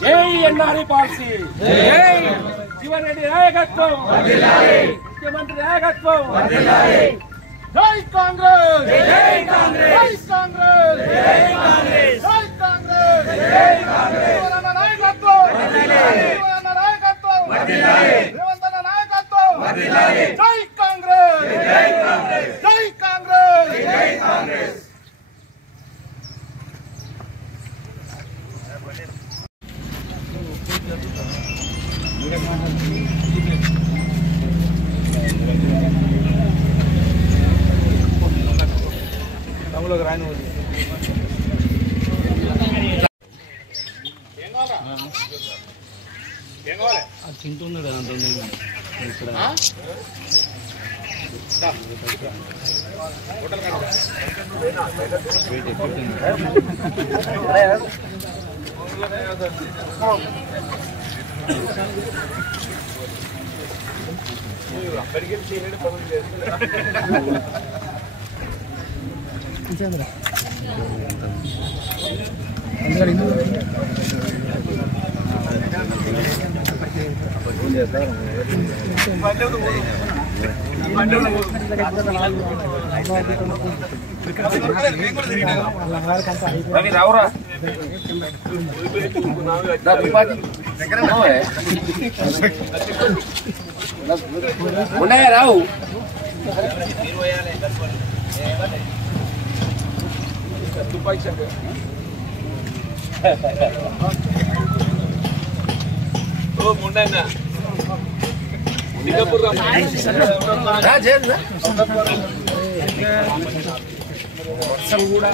జై NRI policy, Jeevan Reddy నాయకత్వం, ముఖ్యమంత్రి నాయకత్వం, జై కాంగ్రెస్, జై కాంగ్రెస్, జై కాంగ్రెస్, జై కాంగ్రెస్, జై కాంగ్రెస్, జై కాంగ్రెస్, నాయకత్వం, నాయకత్వం, రేవంత్ అన్న నాయకత్వం, జై కాంగ్రెస్, జై కాంగ్రెస్, జై కాంగ్రెస్, జై కాంగ్రెస్. తమలోకి రాని తింటున్నాడు అంత ఉన్నాయా రావు ముండైనా వర్షం కూడా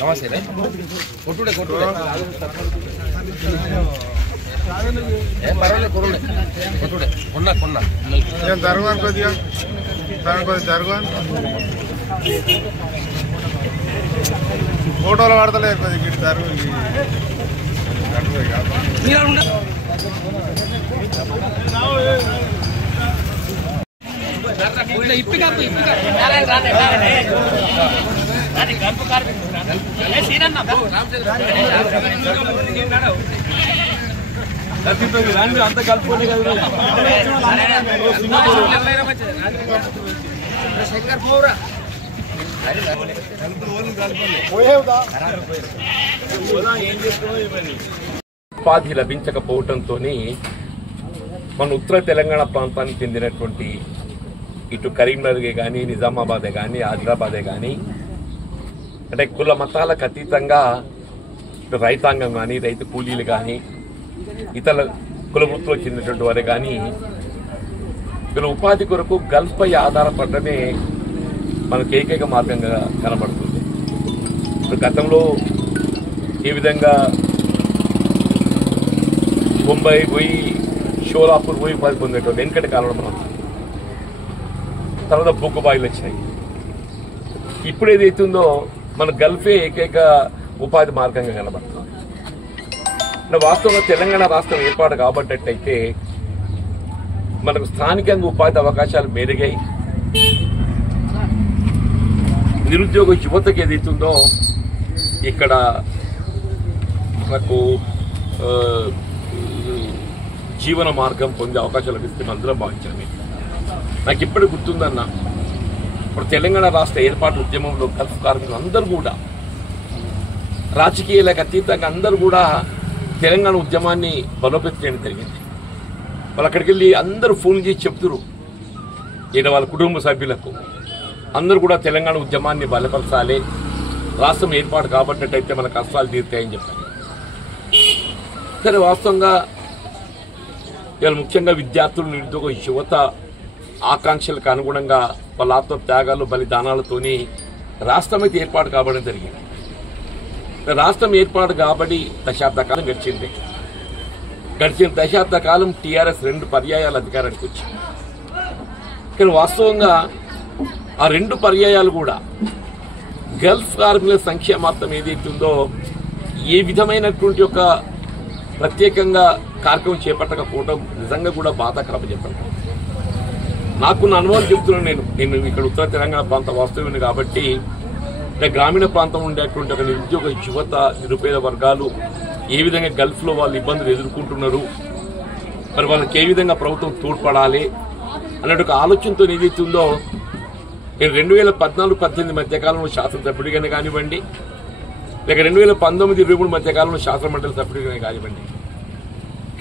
నమస్తే కొట్టుడే కొట్టుడే ఏం పర్వాలేదు కొట్టుడే కొట్టుడే కొన్నా కొన్నా ఏం జరగని కొద్దిగా జరగని ఫోటోలు పడతలేదు కొద్దిగా గిడి జరుగు అంత కలుపుకోలే కదా ఉపాధి లభించకపోవడంతో మన ఉత్తర తెలంగాణ ప్రాంతానికి చెందినటువంటి ఇటు కరీంనగర్ కానీ నిజామాబాదే కానీ ఆదిలాబాదే కానీ అంటే కుల మతాలకు అతీతంగా రైతాంగం కానీ రైతు కూలీలు కానీ ఇతర కులవృత్తులకు చెందినటువంటి వారే కానీ వీళ్ళ ఉపాధి కొరకు గల్ఫ్ పై ఆధారపడమే మనకు ఏకైక మార్గంగా కనబడుతుంది. ఇప్పుడు గతంలో ఏ విధంగా ముంబై పోయి షోలాపూర్ పోయి ఉపాధి పొందేటోళ్ళు వెనకటి కాలంలో మనం తర్వాత బొగ్గు బాయిలు వచ్చినాయి. ఇప్పుడు ఏదైతుందో మన గల్ఫే ఏకైక ఉపాధి మార్గంగా కనబడుతుంది. వాస్తవంగా తెలంగాణ రాష్ట్రం ఏర్పాటు కాబట్టయితే మనకు స్థానికంగా ఉపాధి అవకాశాలు మెరుగాయి. నిరుద్యోగ యువతకు ఏదైతుందో ఇక్కడ మనకు జీవన మార్గం పొందే అవకాశాలు లభిస్తే అందరం భావించాలి. నాకు ఇప్పటికి గుర్తుందన్న, ఇప్పుడు తెలంగాణ రాష్ట్ర ఏర్పాటు ఉద్యమంలో గల్ఫ్ కార్మికులు అందరూ కూడా రాజకీయాలకు అతీతంగా అందరూ కూడా తెలంగాణ ఉద్యమాన్ని బలోపేతం చేయడం జరిగింది. వాళ్ళు అక్కడికి వెళ్ళి అందరూ ఫోన్ చేసి చెప్తున్నారు ఈయన వాళ్ళ కుటుంబ సభ్యులకు అందరూ కూడా తెలంగాణ ఉద్యమాన్ని బలపరచాలి, రాష్ట్రం ఏర్పాటు కాబట్టయితే మన కష్టాలు తీరుతాయని చెప్పారు. సరే వాస్తవంగా ఇవాళ ముఖ్యంగా విద్యార్థులు నిరుద్యోగ యువత ఆకాంక్షలకు అనుగుణంగా వాళ్ళ ఆత్మ త్యాగాలు బలిదానాలతోని రాష్ట్రం అయితే ఏర్పాటు కావడం జరిగింది. రాష్ట్రం ఏర్పాటు కాబట్టి దశాబ్ద కాలం గడిచింది. గడిచిన దశాబ్ద కాలం టీఆర్ఎస్ 2 పర్యాయాలు అధికారానికి వచ్చింది. కానీ వాస్తవంగా ఆ 2 పర్యాయాలు కూడా గల్ఫ్ కార్మికుల సంక్షేమార్థం ఏదైతే ఉందో ఏ విధమైనటువంటి ఒక ప్రత్యేకంగా కార్యక్రమం చేపట్టకపోవడం నిజంగా కూడా బాధాకరం చెప్పండి. నాకున్న అనుభవాలు చెప్తున్నాను. నేను ఇక్కడ ఉత్తర తెలంగాణ ప్రాంత వాస్తవ్యుని కాబట్టి గ్రామీణ ప్రాంతం ఉండేటువంటి ఒక నిరుద్యోగ యువత, నిరుపేద వర్గాలు ఏ విధంగా గల్ఫ్లో వాళ్ళు ఇబ్బందులు ఎదుర్కొంటున్నారు, మరి వాళ్ళకి ఏ విధంగా ప్రభుత్వం తోడ్పడాలి అన్నట్టు ఒక ఆలోచనతో ఏదైతే ఉందో నేను 2014-18 మధ్యకాలంలో శాసనసభ్యుడిగానే కానివ్వండి, లేక 2019-23 మధ్యకాలంలో శాసనమండలి సభ్యుడిగానే కానివ్వండి,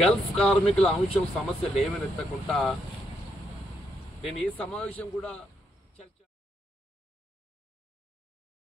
గల్ఫ్ కార్మికుల అంశం సమస్యలు ఏమైనా ఎత్తకుండా నేను ఏ సమావేశం కూడా